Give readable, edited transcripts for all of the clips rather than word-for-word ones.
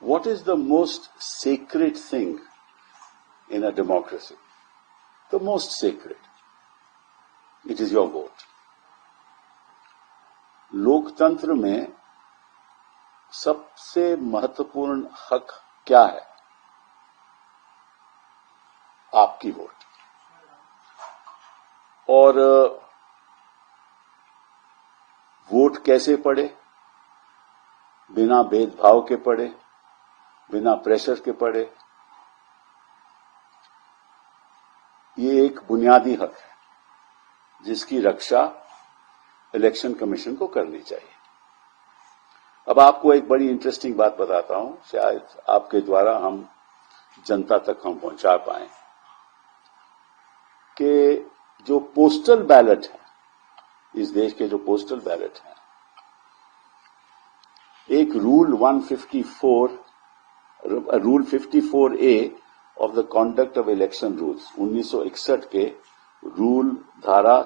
what is the most sacred thing in a democracy? The most sacred. It is your vote. लोकतंत्र में सबसे महत्वपूर्ण हक क्या है? आपकी वोट. और वोट कैसे पड़े? बिना भेदभाव के पड़े, बिना प्रेशर के पड़े. ये एक बुनियादी हक है जिसकी रक्षा इलेक्शन कमीशन को करनी चाहिए. अब आपको एक बड़ी इंटरेस्टिंग बात बताता हूं, शायद आपके द्वारा हम जनता तक हम पहुंचा पाएं कि जो पोस्टल बैलेट है, इस देश के जो पोस्टल बैलेट है, एक rule 54A of the conduct of election rules 1961 के रूल धारा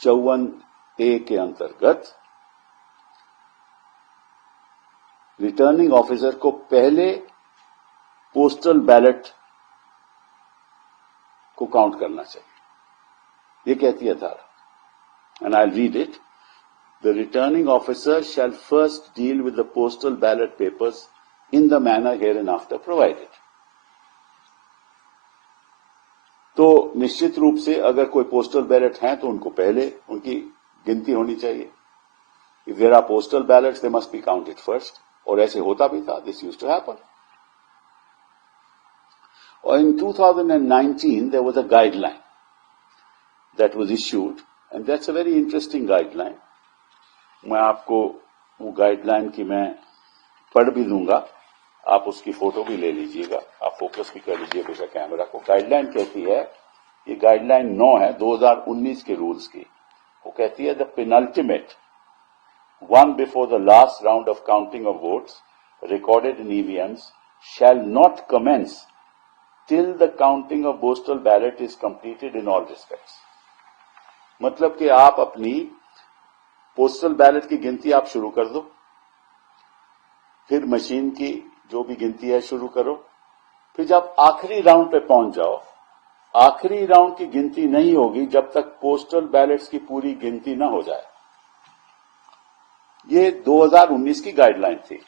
54A के अंतर्गत रिटर्निंग ऑफिसर को पहले पोस्टल बैलेट को काउंट करना चाहिए. ये कहती है धारा, and I read it. The returning officer shall first deal with the postal ballot papers in the manner hereinafter provided. तो निश्चित रूप से अगर कोई पोस्टल बैलेट हैं तो उनको पहले उनकी गिनती होनी चाहिए. If there are postal ballots, they must be counted first. और ऐसे होता भी था. This used to happen. Or in 2019, there was a guideline that was issued, and that's a very interesting guideline. मैं आपको वो गाइडलाइन की मैं पढ़ भी दूंगा, आप उसकी फोटो भी ले लीजिएगा, आप फोकस भी कर लीजिए बेशक कैमरा को. गाइडलाइन कहती है, ये गाइडलाइन 9 है 2019 के रूल्स की. वो कहती है the penultimate one before the last round of counting of votes recorded in EVMs shall not commence till the counting of postal ballot is completed in all respects. मतलब कि आप अपनी पोस्टल बैलेट की गिनती आप शुरू कर दो, फिर मशीन की जो भी गिनती है शुरू करो, फिर जब आखिरी राउंड पे पहुंच जाओ, आखिरी राउंड की गिनती नहीं होगी जब तक पोस्टल बैलेट्स की पूरी गिनती ना हो जाए. ये 2019 की गाइडलाइन थी.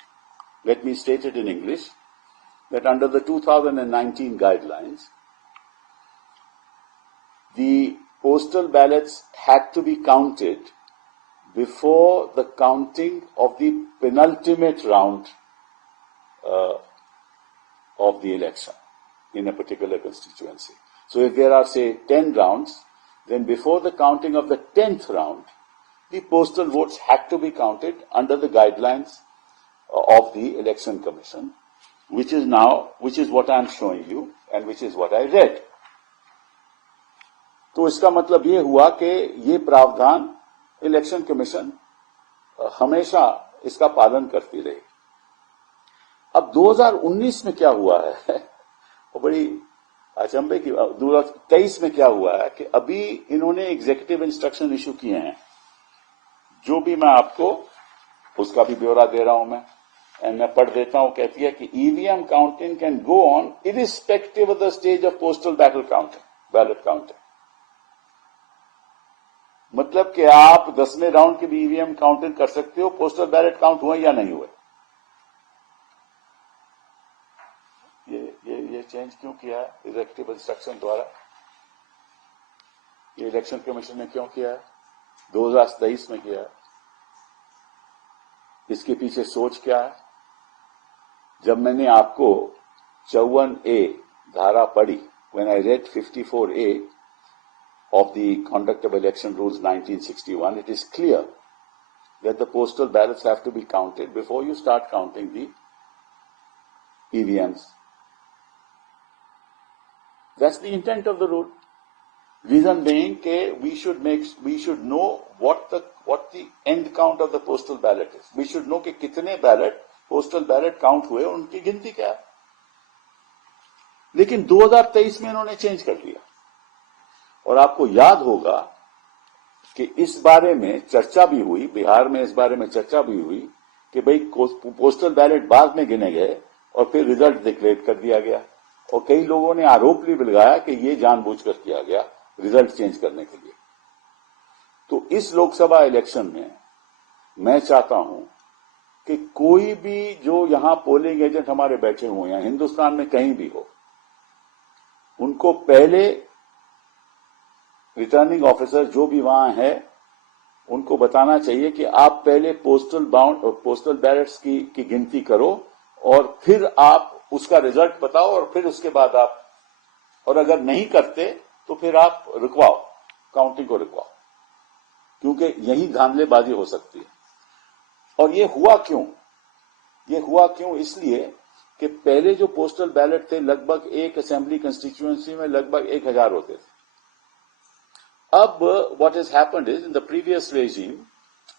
Let me state it in English, that under the 2019 guidelines, the postal ballots had to be counted before the counting of the penultimate round of the election in a particular constituency. So if there are, say, 10 rounds, then before the counting of the 10th round, the postal votes had to be counted under the guidelines of the Election Commission, which is what I am showing you and which is what I read. तो इसका मतलब ये हुआ कि ये प्रावधान election commission हमेशा इसका पालन करती रही. अब 2019 में क्या हुआ है, वो बड़ी अचंभे की. 2023 में क्या हुआ है कि अभी इन्होंने एग्जीक्यूटिव इंस्ट्रक्शन इशू किए हैं, जो भी मैं आपको उसका भी ब्यौरा दे रहा हूं मैं, एंड मैं पढ़ देता हूं. कहती है कि EVM counting can go on irrespective of the stage of postal ballot counting. मतलब कि आप 10वें राउंड की भी ईवीएम काउंटिंग कर सकते हो, पोस्टल बैलेट काउंट हुए या नहीं हुए. ये चेंज क्यों किया है एग्जीक्यूटिव इंस्ट्रक्शन द्वारा? ये इलेक्शन कमीशन ने क्यों किया है? 2023 में किया है. इसके पीछे सोच क्या है? जब मैंने आपको 54A धारा पढ़ी, when I read 54A of the Conduct of Election Rules 1961, it is clear that the postal ballots have to be counted before you start counting the EVMs. That's the intent of the rule. Reason being that we should know what the end count of the postal ballot is. We should know कि कितने postal ballot count हुए, उनकी गिनती क्या है. लेकिन 2023 में इन्होंने चेंज कर दिया. और आपको याद होगा कि इस बारे में चर्चा भी हुई, बिहार में इस बारे में चर्चा भी हुई कि भाई पोस्टल बैलेट बाद में गिने गए और फिर रिजल्ट डिक्लेयर कर दिया गया, और कई लोगों ने आरोप भी लगाया कि ये जानबूझकर किया गया रिजल्ट चेंज करने के लिए। तो इस लोकसभा इलेक्शन में मैं चाहता हूं कि कोई भी जो यहां पोलिंग एजेंट हमारे बैठे हुए हैं, हिंदुस्तान में कहीं भी हो, उनको पहले रिटर्निंग ऑफिसर जो भी वहां है उनको बताना चाहिए कि आप पहले पोस्टल बैलेट्स की गिनती करो और फिर आप उसका रिजल्ट बताओ और फिर उसके बाद आप, और अगर नहीं करते तो फिर आप रुकवाओ, काउंटिंग को रुकवाओ, क्योंकि यही धांधलेबाजी हो सकती है। और ये हुआ क्यों? इसलिए कि पहले जो पोस्टल बैलेट थे लगभग एक असेंबली कंस्टिट्यूएंसी में लगभग 1000 होते थे। अब what has happened is in the previous regime,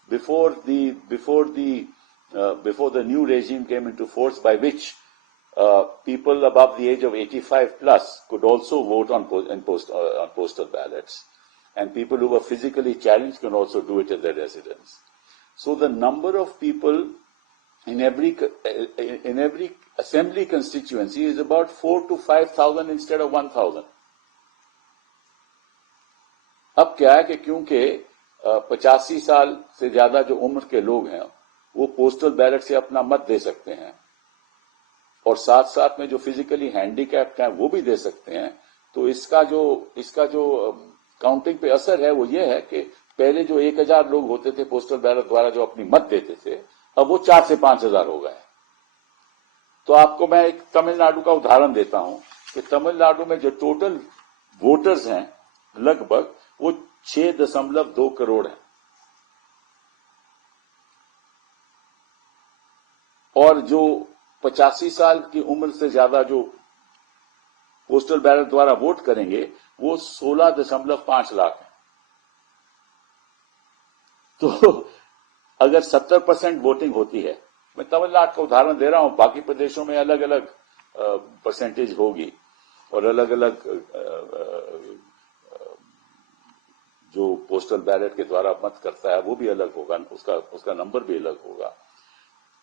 before the new regime came into force, by which people above the age of 85 plus could also vote on postal ballots, and people who were physically challenged can also do it at their residence. So the number of people in every assembly constituency is about 4,000 to 5,000 instead of 1,000. अब क्या है कि क्योंकि 85 साल से ज्यादा जो उम्र के लोग हैं वो पोस्टल बैलेट से अपना मत दे सकते हैं, और साथ साथ में जो फिजिकली हैंडीकैप्ड हैं वो भी दे सकते हैं, तो इसका जो काउंटिंग पे असर है वो ये है कि पहले जो 1000 लोग होते थे पोस्टल बैलेट द्वारा जो अपनी मत देते थे, अब वो 4 से 5,000 हो गए। तो आपको मैं एक तमिलनाडु का उदाहरण देता हूं कि तमिलनाडु में जो टोटल वोटर्स हैं लगभग वो 6.2 करोड़ है, और जो 85 साल की उम्र से ज्यादा जो पोस्टल बैलेट द्वारा वोट करेंगे वो 16.5 लाख है। तो अगर 70% वोटिंग होती है, मैं तमिलनाडु का उदाहरण दे रहा हूं, बाकी प्रदेशों में अलग अलग परसेंटेज होगी और अलग अलग जो पोस्टल बैलेट के द्वारा मत करता है वो भी अलग होगा, उसका नंबर भी अलग होगा।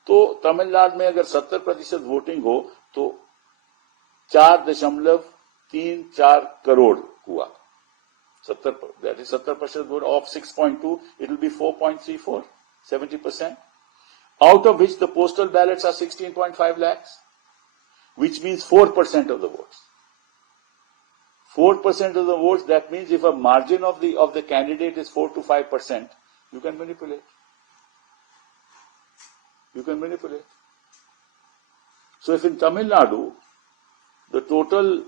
तो तमिलनाडु में अगर 70% वोटिंग हो तो 4.34 करोड़ हुआ। 70% vote of 6.2, it will be 4.34, 70%. Out of which the postal ballots are 16.5 lakhs, which means 4% of the votes. 4% of the votes, that means if a margin of the candidate is 4 to 5%, you can manipulate. So if in Tamil Nadu, the total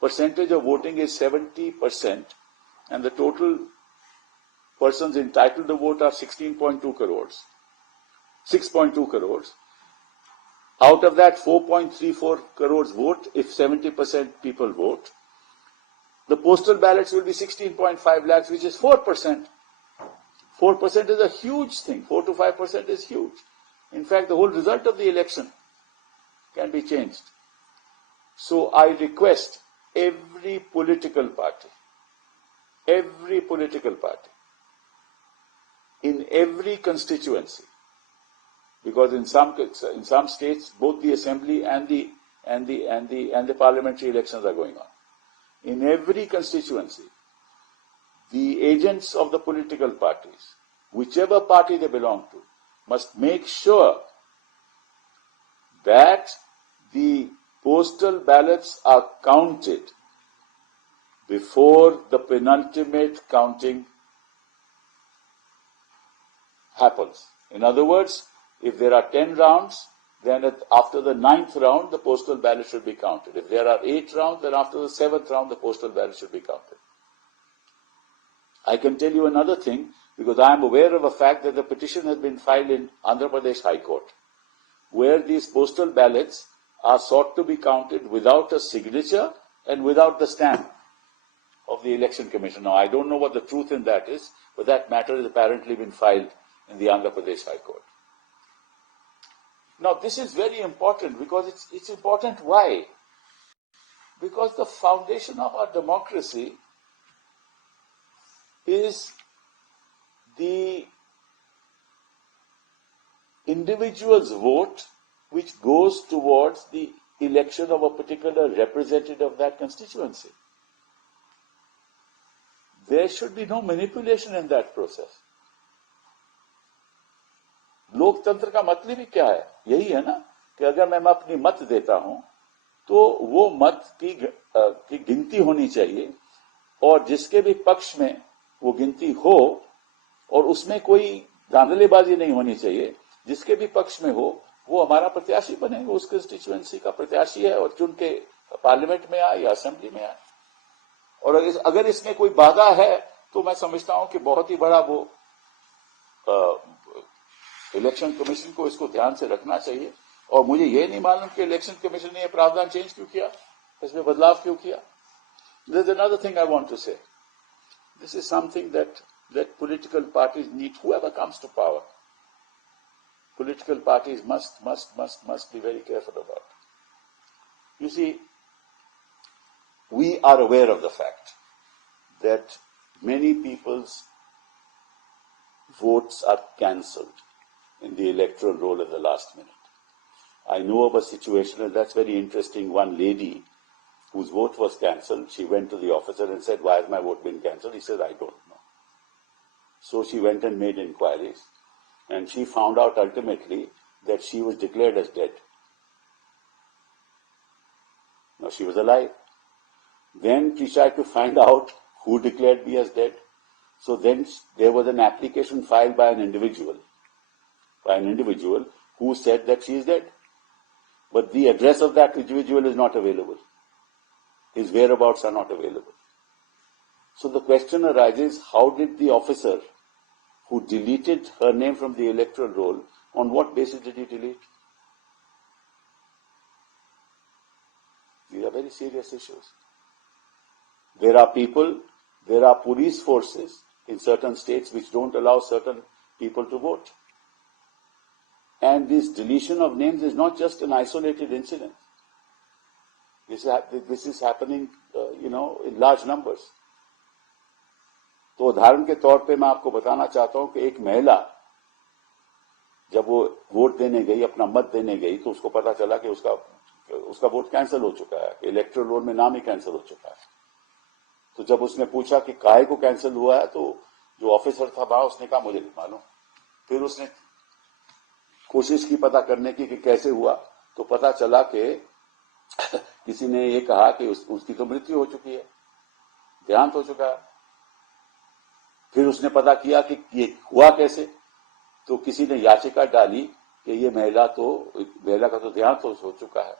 percentage of voting is 70%, and the total persons entitled to vote are 6.2 crores. Out of that, 4.34 crores vote if 70% people vote. The postal ballots will be 16.5 lakhs, which is 4%. 4% is a huge thing. 4 to 5% is huge. In fact, the whole result of the election can be changed. So I request every political party, in every constituency, because in some states both the assembly and the parliamentary elections are going on. In every constituency, the agents of the political parties, whichever party they belong to, must make sure that the postal ballots are counted before the penultimate counting happens. In other words, if there are 10 rounds, then after the 9th round, the postal ballot should be counted. If there are 8 rounds, then after the 7th round, the postal ballot should be counted. I can tell you another thing, because I am aware of a fact that the petition has been filed in Andhra Pradesh High Court, where these postal ballots are sought to be counted without a signature and without the stamp of the Election Commission. Now, I don't know what the truth in that is, but that matter has apparently been filed in the Andhra Pradesh High Court. Now, this is very important, because it's important. Why? Because the foundation of our democracy is the individual's vote which goes towards the election of a particular representative of that constituency. There should be no manipulation in that process. लोकतंत्र का मतलब ही क्या है? यही है ना कि अगर मैं अपनी मत देता हूं तो वो मत की गिनती होनी चाहिए और जिसके भी पक्ष में वो गिनती हो और उसमें कोई धांधलीबाजी नहीं होनी चाहिए, जिसके भी पक्ष में हो वो हमारा प्रत्याशी बने, वो उस कंस्टिट्यूएंसी का प्रत्याशी है और चुन के पार्लियामेंट में आए या असेंबली में आए। और अगर इसमें कोई बाधा है तो मैं समझता हूं कि बहुत ही बड़ा वो इलेक्शन कमीशन को इसको ध्यान से रखना चाहिए। और मुझे ये नहीं मालूम कि इलेक्शन कमीशन ने ये प्रावधान चेंज क्यों किया, इसमें बदलाव क्यों किया। There is another thing I want to say. This is something that political parties need, whoever comes to power. Political parties must be very careful about. You see, we are aware of the fact that many people's votes are cancelled in the electoral roll at the last minute. I know of a situation, and that's very interesting. One lady whose vote was cancelled, she went to the officer and said, "Why has my vote been cancelled?" He said, "I don't know." So she went and made inquiries, and she found out ultimately that she was declared as dead. Now she was alive. Then she tried to find out who declared me as dead. So then there was an application filed by an individual who said that she is dead. But the address of that individual is not available. His whereabouts are not available. So the question arises, how did the officer who deleted her name from the electoral roll, on what basis did he delete? These are very serious issues. There are police forces in certain states which don't allow certain people to vote. And this deletion of names is not just an isolated incident. This is happening, in large numbers. तो उदाहरण के तौर पे मैं आपको बताना चाहता हूं कि एक महिला जब वो वोट देने गई, अपना मत देने गई, तो उसको पता चला कि उसका वोट कैंसिल हो चुका है, इलेक्टोरल रोल में नाम ही कैंसिल हो चुका है। तो जब उसने पूछा कि काहे को कैंसिल हुआ है, तो जो ऑफिसर था वहां, उसने कहा मुझे नहीं मालूम। फिर उसने कोशिश की पता करने की कि कैसे हुआ, तो पता चला कि किसी ने ये कहा कि उसकी तो मृत्यु हो चुकी है, देहांत हो चुका है। फिर उसने पता किया कि ये हुआ कैसे, तो किसी ने याचिका डाली कि ये महिला का तो देहांत हो चुका है।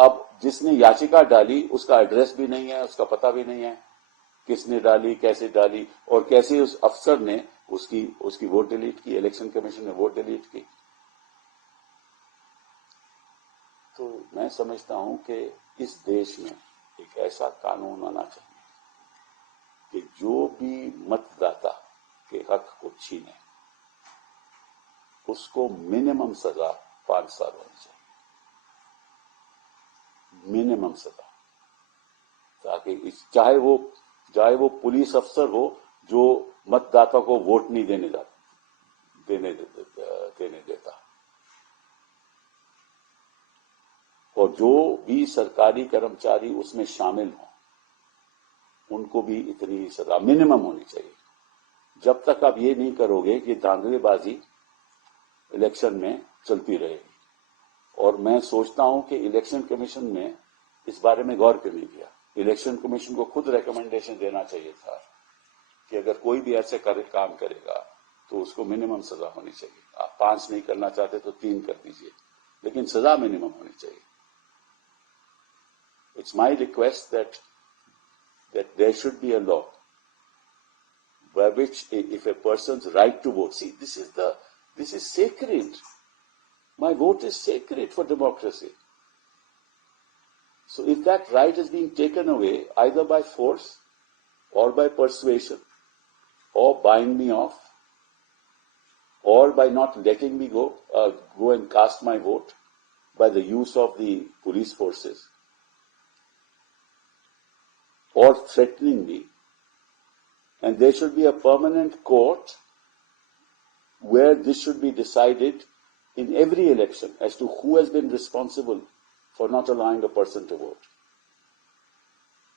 अब जिसने याचिका डाली उसका एड्रेस भी नहीं है, उसका पता भी नहीं है, किसने डाली, कैसे डाली, और कैसे उस अफसर ने उसकी वोट डिलीट की, इलेक्शन कमीशन ने वोट डिलीट की। तो मैं समझता हूं कि इस देश में एक ऐसा कानून होना चाहिए कि जो भी मतदाता के हक को छीने उसको मिनिमम सजा 5 साल होनी चाहिए, मिनिमम सजा, ताकि चाहे वो पुलिस अफसर हो जो मतदाता को वोट नहीं देने देता, और जो भी सरकारी कर्मचारी उसमें शामिल हों उनको भी इतनी ही सजा मिनिमम होनी चाहिए। जब तक आप ये नहीं करोगे कि धांधलीबाजी इलेक्शन में चलती रहेगी। और मैं सोचता हूं कि इलेक्शन कमीशन ने इस बारे में गौर क्यों नहीं किया। इलेक्शन कमीशन को खुद रिकमेंडेशन देना चाहिए था कि अगर कोई भी ऐसे काम करेगा तो उसको मिनिमम सजा होनी चाहिए। आप 5 नहीं करना चाहते तो 3 कर दीजिए, लेकिन सजा मिनिमम होनी चाहिए। It's my request that there should be a law by which if a person's right to vote, see, this is sacred. My vote is sacred for democracy. So if that right is being taken away either by force or by persuasion or buying me off or by not letting me go and cast my vote by the use of the police forces or threatening me, and there should be a permanent court where this should be decided in every election as to who has been responsible for not allowing a person to vote.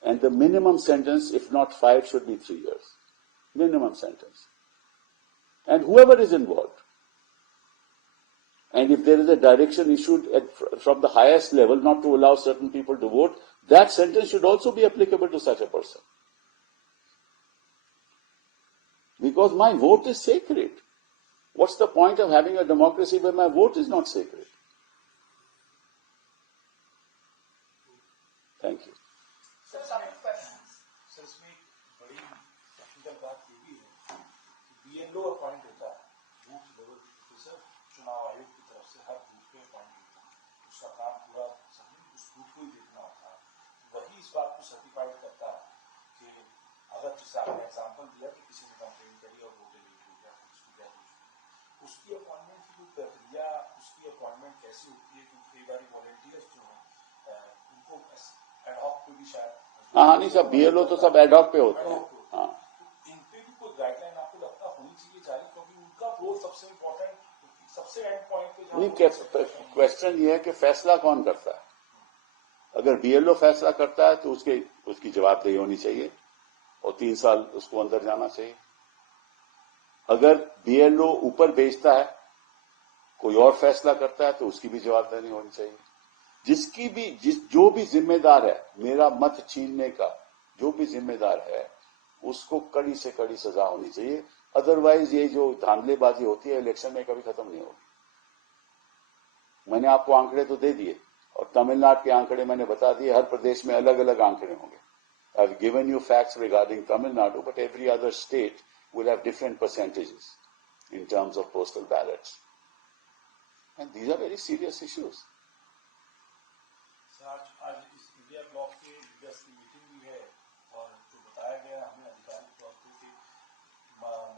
And the minimum sentence, if not 5, should be 3 years. Minimum sentence. And whoever is involved. And if there is a direction issued from the highest level not to allow certain people to vote, that sentence should also be applicable to such a person. Because my vote is sacred. What's the point of having a democracy where my vote is not sacred? Thank you. Sir इसमें एक बड़ी टेक्निकल बात ये भी है कि BLO appoint होता है बूथ लेवल ऑफिसर चुनाव आयोग की तरफ से हर बूथ पे अपॉइंट होता है उसका काम पूरा समझे उस बूथ को ही देखना होता है वही इस बात को सर्टिफाइड करता है कि अगर जैसे आपने एग्जाम्पल दिया कि किसी ने कंप्लेन करी और वोट लीक हो गया उसकी अपॉइंटमेंट की कोई प्रक्रिया उसकी अपॉइंटमेंट कैसी होती है क्योंकि कई बार वॉलंटियर्स जो है उनको एडहॉक पे भी शायद नहीं सब बीएलओ तो सब एडहॉक पे होते हैं हाँ इन पे भी कोई गाइडलाइन आपको लगता होनी चाहिए जारी क्योंकि उनका रोल सबसे इम्पोर्टेंट सबसे एंड पॉइंट पे नहीं क्वेश्चन ये है कि फैसला कौन करता है अगर बीएलओ फैसला करता है तो उसकी जवाबदेही होनी चाहिए और 3 साल उसको अंदर जाना चाहिए अगर बीएलओ ऊपर भेजता है कोई और फैसला करता है तो उसकी भी जवाबदारी होनी चाहिए जो भी जिम्मेदार है मेरा मत छीनने का जो भी जिम्मेदार है उसको कड़ी से कड़ी सजा होनी चाहिए अदरवाइज ये जो धांधलेबाजी होती है इलेक्शन में कभी खत्म नहीं होगी मैंने आपको आंकड़े तो दे दिए और तमिलनाडु के आंकड़े मैंने बता दिए हर प्रदेश में अलग अलग आंकड़े होंगे I have given you facts regarding Tamil Nadu but every other state will have different percentages in terms of postal ballots. And these are very serious issues. आज इस इंडिया ब्लॉक के लीडर्स की मीटिंग भी है और जो बताया गया हमें अधिकारिक तौर पे कि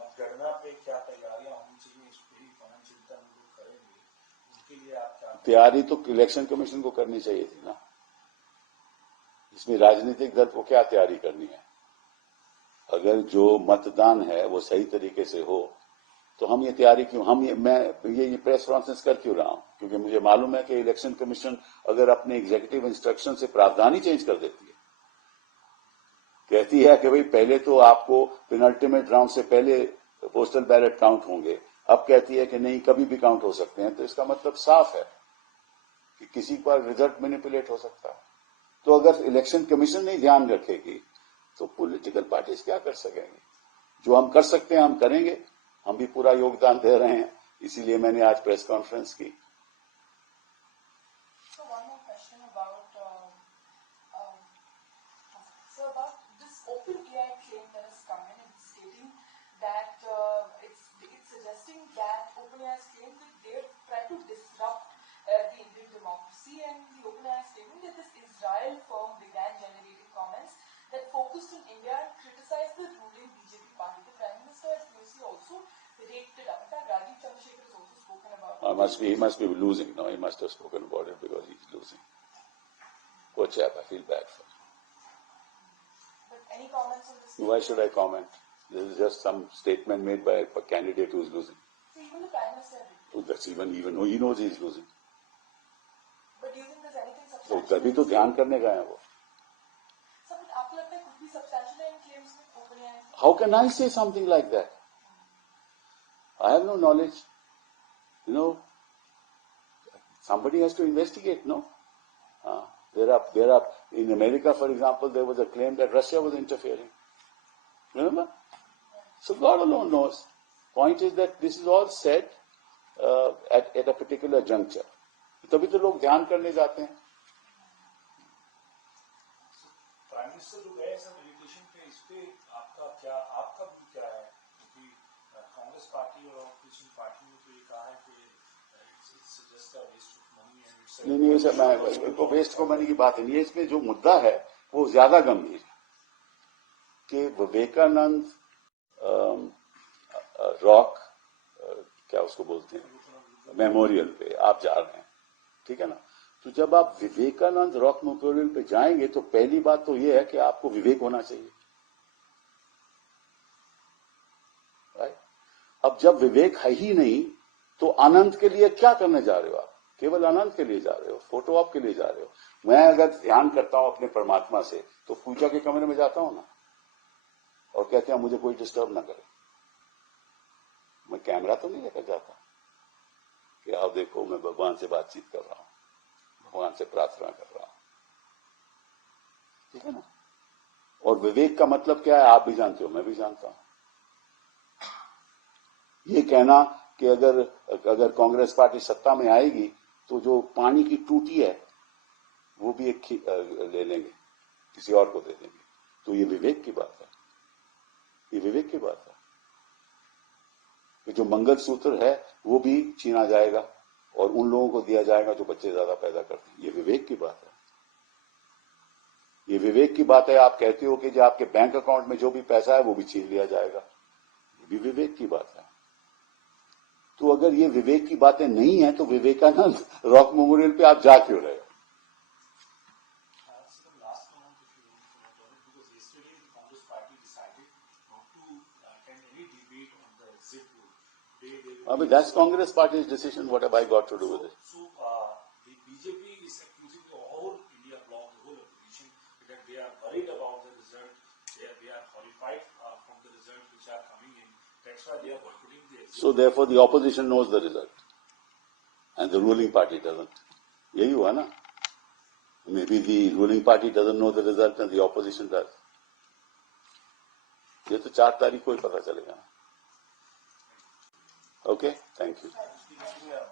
मतगणना पे क्या तैयारियां होनी चाहिए इस पर ही मनन चिंतन लोग करेंगे उनके लिए आप क्या तैयारी तो इलेक्शन कमीशन को करनी चाहिए थी ना इसमें राजनीतिक दल को क्या तैयारी करनी है अगर जो मतदान है वो सही तरीके से हो तो हम ये तैयारी क्यों मैं ये प्रेस कॉन्फ्रेंस कर क्यों रहा हूं क्योंकि मुझे मालूम है कि इलेक्शन कमीशन अगर अपने एग्जीक्यूटिव इंस्ट्रक्शन से प्रावधान ही चेंज कर देती है कहती है कि भाई पहले तो आपको पेनल्टीमेट राउंड से पहले पोस्टल बैलेट काउंट होंगे अब कहती है कि नहीं कभी भी काउंट हो सकते हैं तो इसका मतलब साफ है कि किसी पर रिजल्ट मैनिपुलेट हो सकता है तो अगर इलेक्शन कमीशन नहीं ध्यान रखेगी तो पॉलिटिकल पार्टीज क्या कर सकेंगे जो हम कर सकते हैं हम करेंगे हम भी पूरा योगदान दे रहे हैं इसीलिए मैंने आज प्रेस कॉन्फ्रेंस की that focused on India and criticized the ruling BJP party. The Prime Minister, as you see, also raked it up. In fact, Rajiv Chandrasekhar has also spoken about it. He must be losing. No, he must have spoken about it because he's losing. Poor chap, I feel bad for him. But any comments on this? Why should I comment? This is just some statement made by a candidate who's losing. So even the Prime Minister did. So that's even he knows he's losing. But do you think there's anything substantial? तो तभी तो ध्यान करने गए हैं वो. How can I say something like that? I have no knowledge. You know, somebody has to investigate, no? There are, in America, for example, there was a claim that Russia was interfering. Remember? So God alone knows. Point is that this is all said at a particular juncture. तभी तो लोग ध्यान करने जाते हैं. Prime minister जो गए सब एजुकेशन पे इस पे आपका भी क्या है क्योंकि कांग्रेस पार्टी और ऑपोजिशन पार्टियों ने तो ये कहा है कि it's just a waste of money and it's नहीं सर मैं वेस्ट ऑफ मनी की बात नहीं है इसमें जो मुद्दा है वो ज्यादा गंभीर है कि विवेकानंद रॉक क्या उसको बोलते हैं मेमोरियल पे आप जा रहे हैं ठीक है ना तो जब आप विवेकानंद रॉक मेमोरियल पे जाएंगे तो पहली बात तो ये है कि आपको विवेक होना चाहिए राइट अब जब विवेक है ही नहीं तो आनंद के लिए क्या करने जा रहे हो आप? केवल आनंद के लिए जा रहे हो, फोटो ऑप के लिए जा रहे हो। मैं अगर ध्यान करता हूं अपने परमात्मा से तो पूजा के कमरे में जाता हूं ना, और कहते हैं मुझे कोई डिस्टर्ब ना करे। मैं कैमरा तो नहीं लेकर जाता कि आप देखो मैं भगवान से बातचीत कर रहा हूं, भगवान से प्रार्थना कर रहा हूं, ठीक है ना। और विवेक का मतलब क्या है आप भी जानते हो, मैं भी जानता हूं। ये कहना कि अगर कांग्रेस पार्टी सत्ता में आएगी तो जो पानी की टूटी है वो भी एक ले लेंगे, किसी और को दे देंगे, तो ये विवेक की बात है, ये विवेक की बात है कि जो मंगलसूत्र है वो भी छीना जाएगा और उन लोगों को दिया जाएगा जो बच्चे ज्यादा पैदा करते हैं। ये विवेक की बात है, ये विवेक की बात है। आप कहते हो कि जो आपके बैंक अकाउंट में जो भी पैसा है वो भी छीन लिया जाएगा, ये भी विवेक की बात है। तो अगर ये विवेक की बातें नहीं है तो विवेकानंद रॉक मेमोरियल पे आप जा क्यों रहे हो? I mean, that's Congress party's decision. What have I got to do with it? So, the BJP is accusing the whole India bloc, the whole opposition, that they are worried about the result. They are horrified from the results which are coming in. That's why they are boycotting the exit. So therefore, the opposition knows the result, and the ruling party doesn't. यही हुआ ना? Maybe the ruling party doesn't know the result and the opposition does. ये तो 4 तारीख को ही पता चलेगा ना. Okay, thank you.